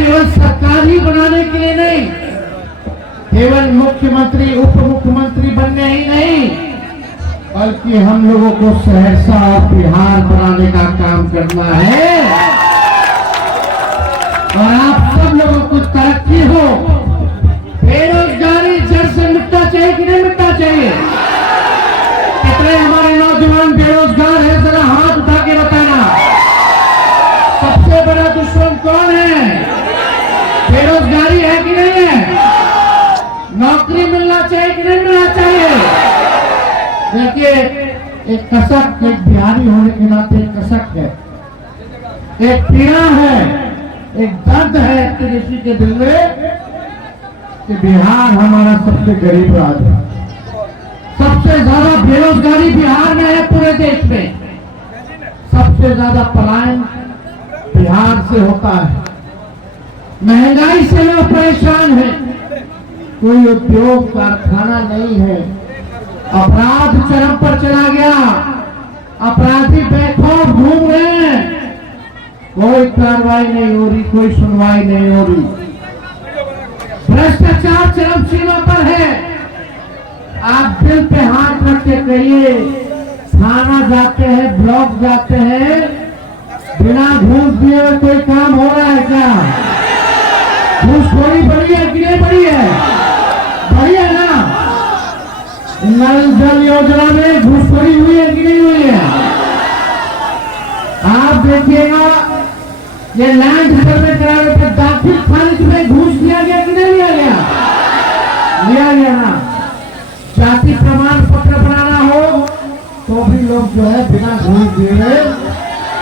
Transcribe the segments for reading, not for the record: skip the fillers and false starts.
केवल सरकार ही बनाने के लिए नहीं, केवल मुख्यमंत्री उप मुख्यमंत्री बनने ही नहीं, बल्कि हम लोगों को सहरसा और बिहार बनाने का काम करना है। और आप सब लोगों को तरक्की हो, बेरोजगारी जड़ से मिटना चाहिए कि नहीं मिटना चाहिए? कितने हमारे नौजवान बेरोजगार हैं, जरा हाथ उठा के बताना। सबसे बड़ा दुश्मन कौन है? बेरोजगारी है कि नहीं है? नौकरी मिलना चाहिए कि नहीं मिलना चाहिए? देखिए, एक कसक, एक बिहारी होने के नाते एक कसक है, एक पीड़ा है, एक दर्द है किसी के दिल में कि बिहार हमारा सबसे गरीब राज्य है। सबसे ज्यादा बेरोजगारी बिहार में है, पूरे देश में सबसे ज्यादा पलायन बिहार से होता है। महंगाई से लोग परेशान हैं, कोई उद्योग कारखाना नहीं है, अपराध चरम पर चला गया, अपराधी बेखौफ घूम रहे हैं, कोई कार्रवाई नहीं हो रही, कोई सुनवाई नहीं हो रही, भ्रष्टाचार चरम सीमा पर है। आप दिल पे हाथ रख के कहिए, थाना जाते हैं, ब्लॉक जाते हैं, बिना घूस दिए हुए कोई काम हो रहा है क्या? घूसखोरी बढ़ी है कि नहीं बढ़ी है? बढ़ी है ना? नल जल योजना में घूसखोरी हुई है कि नहीं हुई है? आप देखिएगा, ये लैंड सर्वे कराने पर दाखिल खारिज में घूस लिया गया कि नहीं लिया गया? लिया गया ना। जाति प्रमाण पत्र बनाना हो तो भी लोग जो है बिना घूस दिए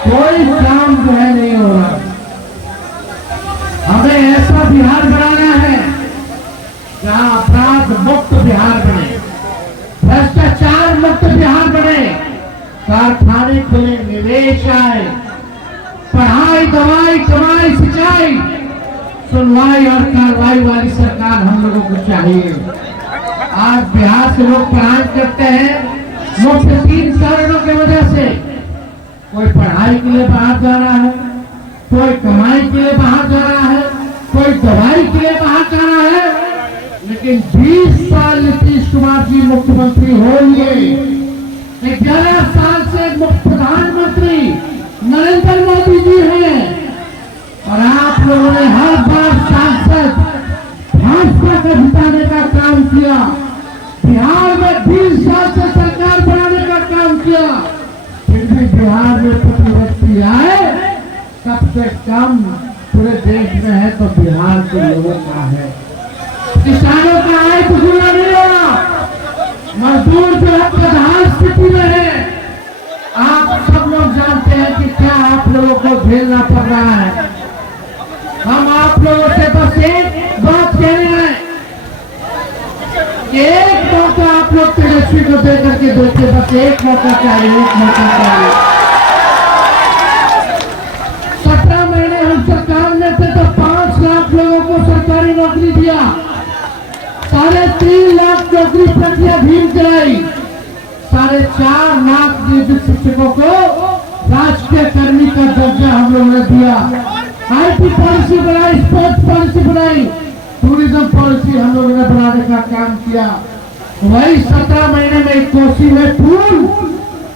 कोई काम जो है नहीं हो रहा। हमें ऐसा बिहार बनाना है जहां अपराध मुक्त बिहार बने, भ्रष्टाचार मुक्त बिहार बने, कारखाने खुले, निवेश आए, पढ़ाई, दवाई, कमाई, सिंचाई, सुनवाई और कार्रवाई वाली सरकार हम लोगों को चाहिए। आज बिहार से लोग पढ़ाई करते हैं मुख्य 3 कारणों की वजह से। कोई पढ़ाई के लिए बाहर जा रहा है, कोई कमाई के लिए बाहर जा रहा है, कोई दवाई के लिए बाहर जा रहा है। लेकिन 20 साल नीतीश कुमार जी मुख्यमंत्री हो लिए, 11 साल से प्रधानमंत्री नरेंद्र मोदी जी हैं, और आप लोगों ने हर बार सांसद भाजपा को जिताने का काम किया। बिहार में 20 साल से सरकार बनाने का काम किया, फिर भी बिहार में प्रतिपक्षी आए, सबसे कम पूरे देश में है तो बिहार के लोगों का है। किसानों का आय दुगुना नहीं हो रहा, मजदूर जो है प्रधान स्थिति में है। आप सब लोग जानते हैं कि क्या आप लोगों को झेलना पड़ रहा है। हम आप लोगों से बस एक बात कह रहे हैं, एक मौका आप लोग तेजस्वी को दे करके देखिए, बस एक मौका चाहिए, एक मौका चाहिए। 17 महीने हम सरकार में थे तो 5 लाख लोगों को सरकारी नौकरी दिया, 3.5 लाख नौकरी प्रक्रिया भीम कराई, 4.5 लाख नियोजित शिक्षकों को राष्ट्रीय कर्मी का दर्जा हम लोगों ने दिया, IT पॉलिसी बनाई, स्पोर्ट्स पॉलिसी बनाई, टूरिज्म पॉलिसी हम लोगों ने बनाने का काम किया। वही 17 महीने में कोसी में पुल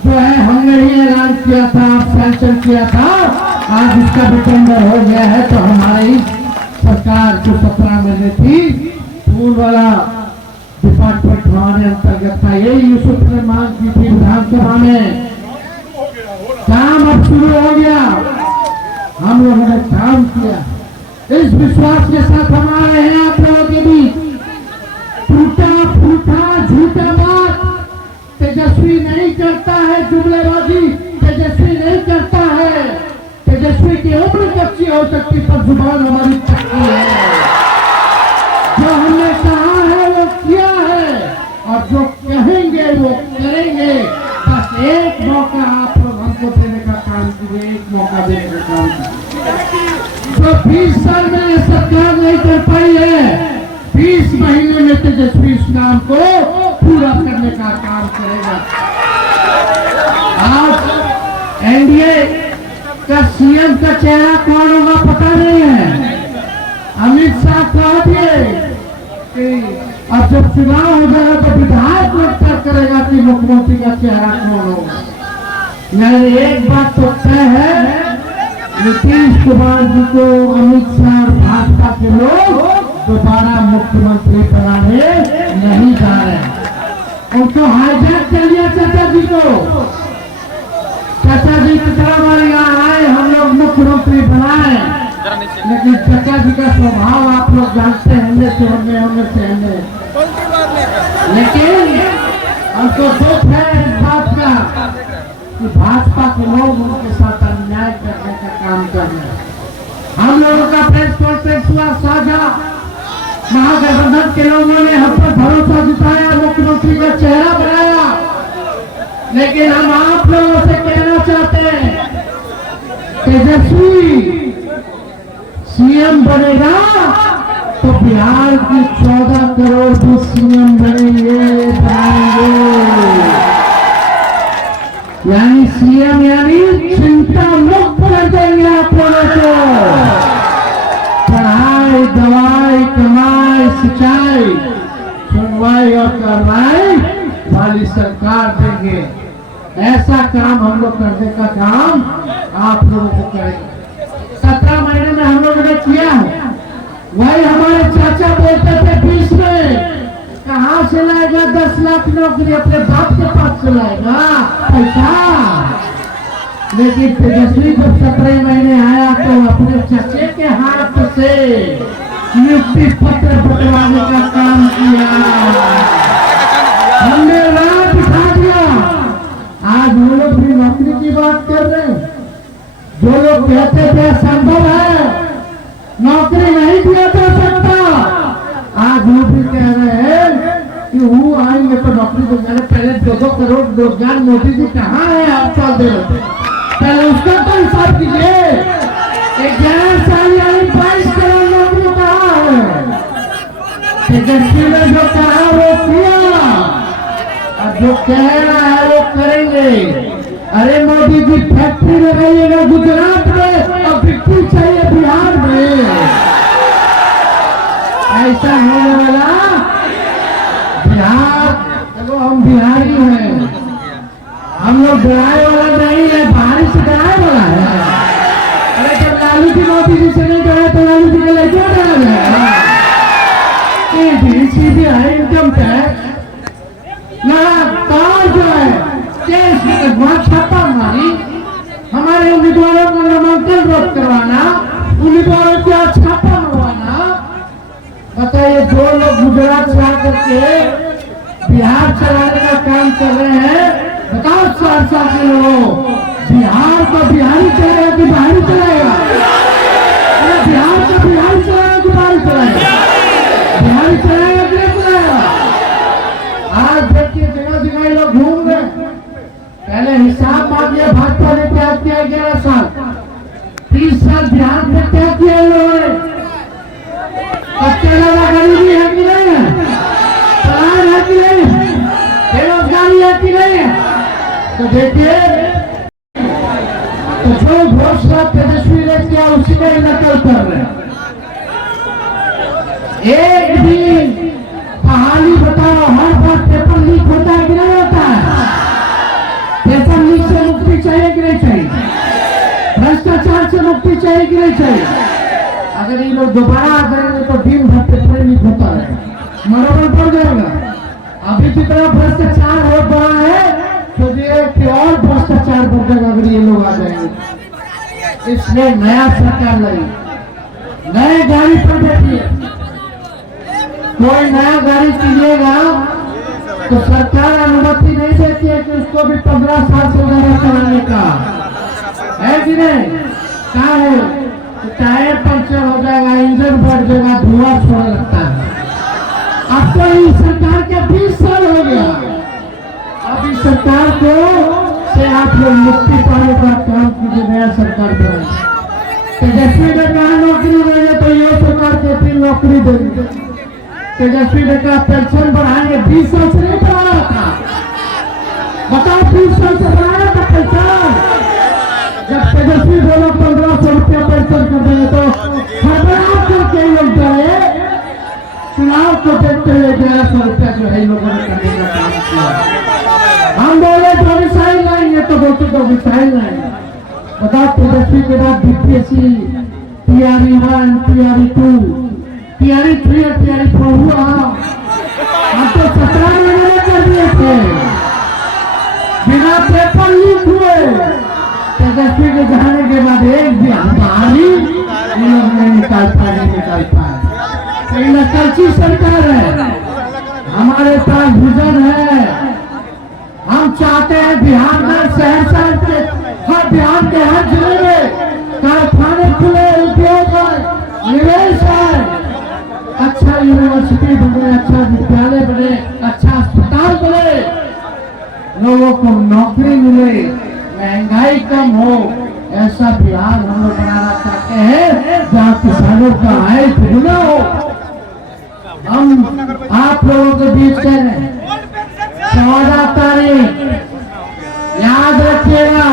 जो है हमने ही ऐलान किया था, सैंक्शन किया था, आज इसका भी टेंडर हो गया है। तो हमारी सरकार जो 17 महीने थी पुल वाला डिपार्टमेंट हमारे अंतर्गत था, यही यूसुफ ने मांग की थी विधानसभा में, काम अब शुरू हो गया, हम लोगों ने काम किया। इस विश्वास के साथ हम आ रहे हैं आप लोगों के बीच। टूटा फूटा झूठा बात तेजस्वी नहीं करता है, जुमलेबाजी तेजस्वी नहीं करता है। तेजस्वी की उम्र कच्ची हो सकती पर जुबान हमारी पक्की है। जो हमने कहा है वो किया है, और जो कहेंगे वो करेंगे। बस एक मौका आप लोग हमको देने का काम कीजिए, एक मौका देने का काम कीजिए। जो 20 साल में ये सरकार नहीं कर पाई है, 20 महीने में तेजस्वी इस काम को पूरा करने का काम करेगा। आज एनडीए का सीएम का चेहरा कौन होगा पता नहीं है, साफ कह दिए कि अब जब चुनाव हो जाएगा तो विधायक लोग तय करेगा कि मुख्यमंत्री का चेहरा कौन होगा। यानी एक बात तो तय है, नीतीश कुमार जी को अमित शाह और भाजपा के लोग दोबारा मुख्यमंत्री बनाने नहीं जा रहे। उनको हाईजैक कर लिया चाचा जी को। चाचा जी की तरह हमारे यहाँ आए, हम लोग मुख्यमंत्री बनाए, लेकिन चाचा जी का स्वभाव आप लोग जानते हैं, हमने से हमने। लेकिन हमको दुख है इस बात का कि भाजपा के लोग उनके साथ अन्याय करने का काम कर रहे हैं। हम लोगों का प्रेस कॉन्फ्रेंस हुआ साझा, महागठबंधन के लोगों ने हम पर भरोसा जताया, मुख्यमंत्री का चेहरा बनाया, लेकिन हम आप लोगों से कहना चाहते हैं, तेजस्वी सीएम बनेगा तो बिहार की 14 करोड़ भी सीएम बनाएंगे। यानी सीएम यानी चिंता मुक्त कर देंगे आप लोगों को। पढ़ाई, दवाई, कमाई, सिंचाई, सुनवाई और कार्रवाई वाली सरकार देंगे। ऐसा काम हम लोग करने का काम आप लोगों को करेंगे। 17 महीने में हम लोगों ने किया है। वही हमारे चाचा बोलते थे 20 में, कहाँ से लाएगा 10 लाख नौकरी, अपने बाप के पास से लाएगा पैसा। लेकिन तेजस्वी जब 17 महीने आया तो अपने चाचे के हाथ से नियुक्ति पत्र बंटवाने का काम किया, हमने राह दिखा दिया। आज वो लोग भी नौकरी की बात कर रहे हैं। जो लोग कहते थे संभव है, नौकरी नहीं दिया जा सकता, आज वो भी कह रहे हैं कि वो आएंगे तो नौकरी दो। मैंने पहले 2-2 करोड़ रोजगार मोदी जी कहाँ है 8 साल दे रहे थे, पहले उसका तो हिसाब कीजिए। 11 साल यानी 22 करोड़ नौकरी कहाँ है। तेजस्वी ने जो कहा वो किया, अब जो कह रहा है वो करेंगे। अरे मोदी जी फैक्ट्री लगाइएगा गुजरात में, और बिक्री चाहिए बिहार में। ऐसा होने वाला बिहार, देखो हम बिहारी हैं, हम लोग डराए वाला नहीं है, बाहरी से डराए वाला है। अरे जब लालू जी मोदी जी से नहीं डरा तो लालू जी के लिए क्यों डरा गया। सीबीआई इनकम टैक्स लगातार जो है केस में छापा मारी, हमारे उम्मीदवारों को नामांकन रद्द करवाना, उम्मीदवारों को छापा मरवाना। बताइए, जो लोग गुजरात से आकर के बिहार चलाने का काम कर रहे हैं, बताओ 4 साल के लोग, बिहार को बिहारी चलाएगा कि बाहरी चलाएगा। बिहार को बिहारी चलाएगा कि बाहरी चलाएगा, बिहारी चलाएगा कि नहीं चलाएगा। आज देखिए जगह जगह लोग घूम रहे। पहले हिसाब मांगिए, भाजपा ने क्या किया 11 साल, 30 साल बिहार में क्या किया लोगों ने। गरीबी है कि नहीं है, पलायन है कि नहीं, बेरोजगारी है कि नहीं है। तो देखिए, तो जो घोषणा तेजस्वी ने किया उसी में नकल कर रहे हैं। एक भी कहानी बताओ, हर बार पेपर लीक होता है कि नहीं होता है। पेपर लीक से मुक्ति चाहिए कि नहीं चाहिए, भ्रष्टाचार से मुक्ति चाहिए कि नहीं चाहिए। अगर ये लोग दोबारा करेंगे तो दिन भर पेपर लीक होता है, मनोबल बढ़ जाएगा। अभी जितना भ्रष्टाचार हो रहा है तो ये कि और भ्रष्टाचार बढ़ जाएगा अगर ये लोग आ जाएंगे। इसलिए नया सरकार लगी, नए गाड़ी पर बैठिए। कोई नया गाड़ी कीजिएगा तो सरकार अनुमति नहीं देती है कि उसको भी 15 साल से ज्यादा चलाने का है कि नहीं। क्या है, टायर पंचर हो जाएगा, इंजन बढ़ जाएगा, धुआं छोड़ने लगता है। अब तो इस सरकार के 20 साल हो गया, अब इस सरकार को से आप लोग मुक्ति पाने का काम कीजिए, नया सरकार बनाए। तेजस्वी ने कहा नौकरी देंगे तो ये सरकार कहती है नौकरी देंगे। तेजस्वी ने कहा पेंशन बढ़ाएंगे, 20 साल से नहीं बढ़ाया था। बताओ 20 साल से बढ़ाया था पेंशन। जब तेजस्वी बोलो 1500 रुपया पेंशन कर देंगे तो हड़बड़ा करके लोग डरे। को देखते हुए 1100 रुपया जो है लोगों ने करने का काम किया। हम बोले डोमिसाइल लाएंगे तो बोलते डोमिसाइल लाएंगे। बताओ तेजस्वी के बाद बीपीएससी टीआरई 1 टीआरई 2 टीआरई 3 और टीआरई 4 हुआ। आप तो 17 महीने में कर दिए थे बिना पेपर लीक हुए। तेजस्वी के जाने के बाद एक भी हमारी लोग नहीं निकाल पाए। नकलची सरकार है। हमारे पास विजन है। हम चाहते हैं बिहार में सहरसा के हर बिहार के हर जिले में कारखाने खुले, उद्योग है, निवेश है, अच्छा यूनिवर्सिटी बने, अच्छा विद्यालय बने, अच्छा अस्पताल बने, लोगों को नौकरी मिले, महंगाई कम हो। ऐसा बिहार हम लोग बनाना चाहते हैं जहाँ किसानों का आय दुगना हो। हम आप लोगों के बीच कह रहे हैं 14 तारीख याद रखिएगा।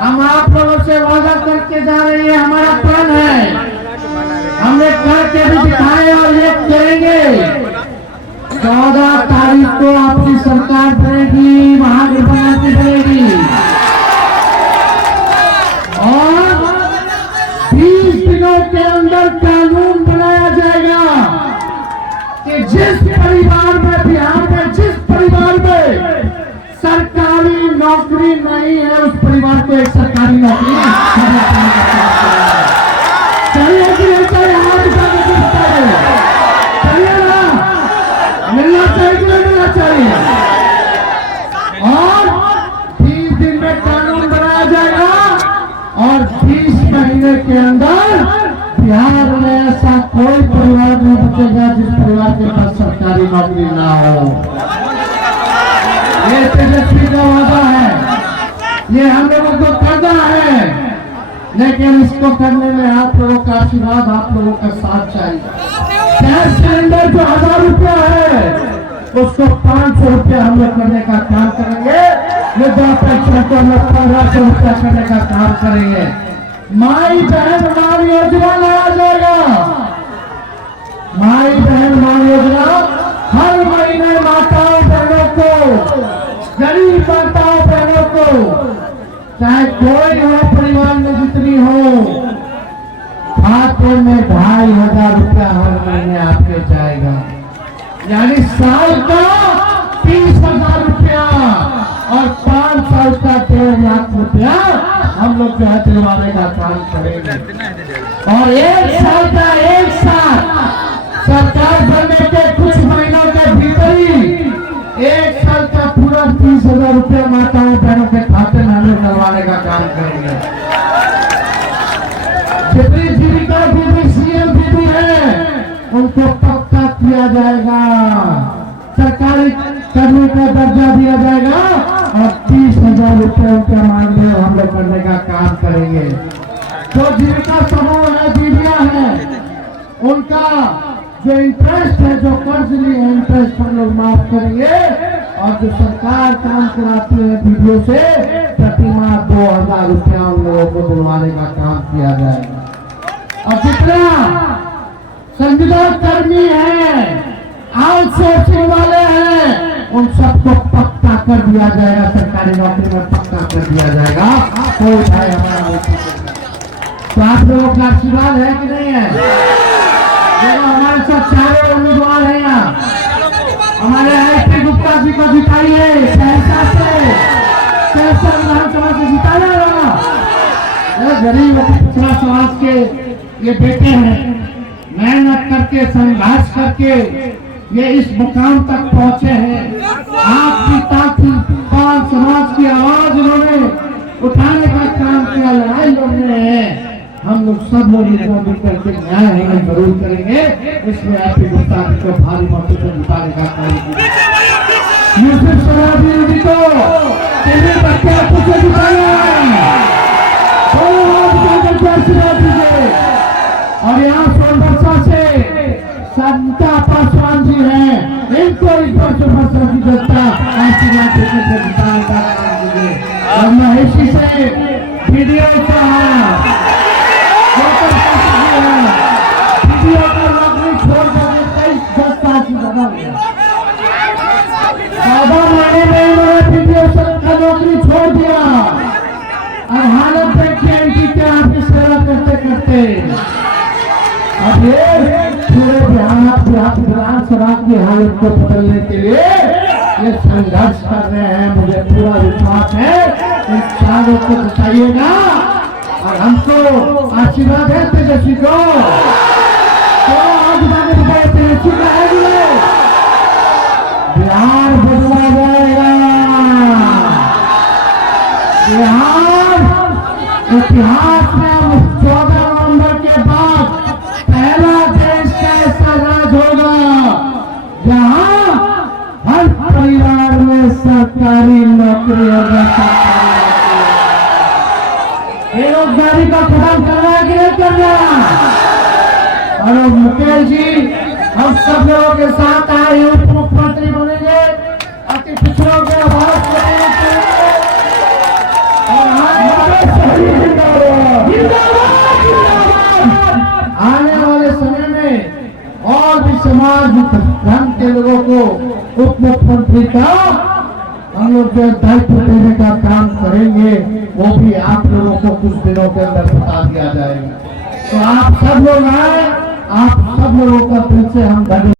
हम आप लोगों से वादा करके जा रहे हैं, हमारा प्रण है, हमने करके भी दिखाए और ये करेंगे। 14 तारीख को आपकी सरकार बनेगी, महागठबंधन बनेगी और 20 दिनों के अंदर कानून बनाया जाएगा कि जिस परिवार में बिहार में जिस परिवार में सरकारी नौकरी नहीं है उस परिवार को एक सरकारी नौकरी चाहिए कि नहीं चाहिए। हाथ उठा के बताइए, चाहिए ना? मिलना चाहिए कि नहीं मिलना चाहिए? और 20 दिन में कानून बनाया जाएगा और 20 महीने के अंदर बिहार में ऐसा कोई परिवार नहीं बचेगा जिस परिवार के पास सरकारी नौकरी ना हो। ये तेजस्वी का वादा है, ये हम लोगों को करना है, लेकिन इसको करने में आप लोगों का आशीर्वाद, आप लोगों का साथ चाहिए। गैस सिलेंडर जो 1000 रुपया है उसको 500 रुपया हम लोग करने का काम करेंगे। वृद्धा पेंशन को हम लोग 1500 रुपया करने का काम करेंगे। माई बहन मान योजना लाया जाएगा। माई बहन मान योजना हर महीने माताओं बहनों को, गरीब माताओं बहनों को, चाहे कोई हो परिवार में जितनी हो, खाते में 2500 रुपया हर महीने आपके जाएगा। यानी साल का 30,000 रुपया और 5 साल का 1.5 लाख रुपया हम लोग जो है दिलवाने का काम करेंगे। और 1 साल का 1 साल सरकार बनने के कुछ महीनों के भीतर ही 1 साल का पूरा 30,000 रुपया माताओं बहनों के खाते में हम लोग डलवाने का काम करेंगे। जितनी जीविका दीदी सीएम दीदी है उनको पक्का किया जाएगा, सरकारी कर्मी का दर्जा दिया जाएगा और 30,000 रुपये उनके मांगने हम लोग करने का काम करेंगे। जो जीविका समूह है, दीदियां हैं, उनका जो इंटरेस्ट है, जो कर्ज लिए है, इंटरेस्ट हम लोग माफ करेंगे और जो सरकार काम कराती है दीदियों से प्रतिमाह 2000 रुपया उन लोगों को दिलवाने का काम किया जाएगा। और जितना संविदा कर्मी है, आउटसोर्सिंग वाले हैं, उन सबको पक्का कर दिया जाएगा, सरकारी नौकरी में पक्का कर दिया जाएगा। कोई भाई हमारा नहीं। तो आप लोगों का आशीर्वाद है कि नहीं है? हमारे साथ चारों उम्मीदवार हैं यहाँ। हमारे आईपी गुप्ता जी को जिताइए, सहरसा से, सहरसा विधानसभा से जिताना होगा। गरीब पिछड़ा समाज के ये बेटे हैं, मेहनत करके संघर्ष करके ये इस मुकाम तक पहुंचे हैं। आपकी ताकि समाज की आवाज उन्होंने उठाने का काम किया, लड़ाई लड़ने हैं। हम लोग सब लोग इतना भी करके न्याय हम जरूर करेंगे। इसमें आपकी गुप्ता जी को भारी मतों से जिताने का काम यूसुफ सराबी जी को कुछ जिताया और यहाँ सोनभद्र से संता पासवान जी हैं, इनको इस बार सोनभद्र की जनता आशीर्वाद देकर जिताने का काम कीजिए। और महेशी से वीडियो का वीडियो का नौकरी छोड़ करके पूरे बिहार विधानसभा की हालत को बदलने के लिए ये संघर्ष कर रहे हैं। मुझे पूरा विश्वास है इन चारों को बताइएगा और हमको आशीर्वाद है तेजस्वी को। तो आज मैंने बताया तेजस्वी का है बिहार बदला जाएगा। बिहार इतिहास में 14 नवंबर के बाद पहला देश का ऐसा राज होगा जहां हर परिवार में सरकारी नौकरी होगा। बेरोजगारी का खत्म करना है कि नहीं करना? और मुकेश जी हम सब लोगों के साथ आए उप मुख्यमंत्री बनेंगे, अति पिछड़ों के आवाज करेंगे और आने वाले समय में और भी समाज धर्म के लोगों को उप मुख्यमंत्री का हम लोग जो दायित्व देने का काम करेंगे वो भी आप लोगों को कुछ दिनों के अंदर बता दिया जाएगा। तो आप सब लोग आए, आप सब लोगों का दिल से हम धन्यवाद।